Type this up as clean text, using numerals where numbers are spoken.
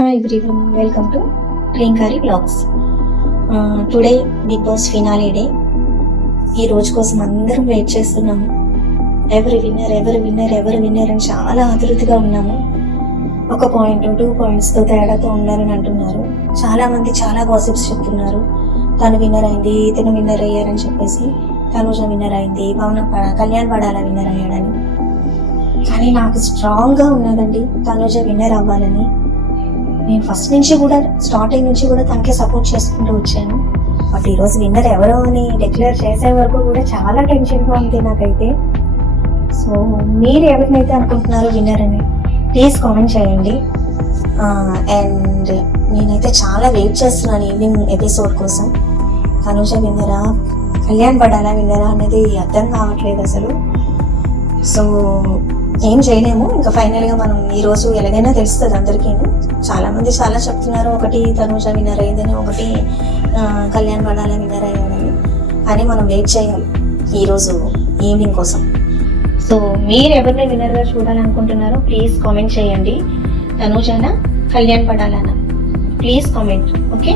Hi everyone, welcome to Priyankari Vlogs. Today Bigg Boss finale day. ఈ రోజు కోసం అందరం వెయిట్ చేస్తున్నాము. ఎవరు విన్నర్ అని చాలా ఆతృతగా ఉన్నాము. 1 పాయింట్ 2 పాయింట్స్తో తేడాతో ఉన్నారని అంటున్నారు. చాలా మంది చాలా గాసిప్స్ చెప్తున్నారు. తను విన్నర్ అయింది, ఇతను విన్నర్ అయ్యారని చెప్పేసి. తనుజ విన్నర్ అయింది, కళ్యాణ్ పడాల విన్నర్ అయ్యాడని. కానీ నాకు స్ట్రాంగ్గా ఉన్నదండి తనుజ విన్నర్ అవ్వాలని. నేను ఫస్ట్ నుంచి కూడా స్టార్టింగ్ నుంచి కూడా తనకే సపోర్ట్ చేసుకుంటూ వచ్చాను. బట్ ఈరోజు విన్నర్ ఎవరో అని డిక్లేర్ చేసే వరకు కూడా చాలా టెన్షన్గా ఉంది నాకైతే. సో మీరు ఎవరినైతే అనుకుంటున్నారో విన్నర్ అని ప్లీజ్ కామెంట్ చేయండి. అండ్ నేనైతే చాలా వెయిట్ చేస్తున్నాను ఈవినింగ్ ఎపిసోడ్ కోసం. తనుజ విన్నరా, కళ్యాణ్ పడాలా విన్నరా అనేది అర్థం కావట్లేదు అసలు. సో ఏం చేయలేము, ఇంకా ఫైనల్గా మనం ఈరోజు ఎలాగైనా తెలుస్తుంది అందరికీ. చాలామంది చాలా చెప్తున్నారు, ఒకటి తనుజ విన్నర్ అయ్యిందని, ఒకటి కళ్యాణ్ పడాల విన్నర్ అయ్యాడని. కానీ మనం వెయిట్ చేయాలి ఈరోజు ఈవినింగ్ కోసం. సో మీరు ఎవరిని విన్నర్గా చూడాలనుకుంటున్నారో ప్లీజ్ కామెంట్ చేయండి. తనుజనా, కళ్యాణ్ పడాలనా, ప్లీజ్ కామెంట్. ఓకే.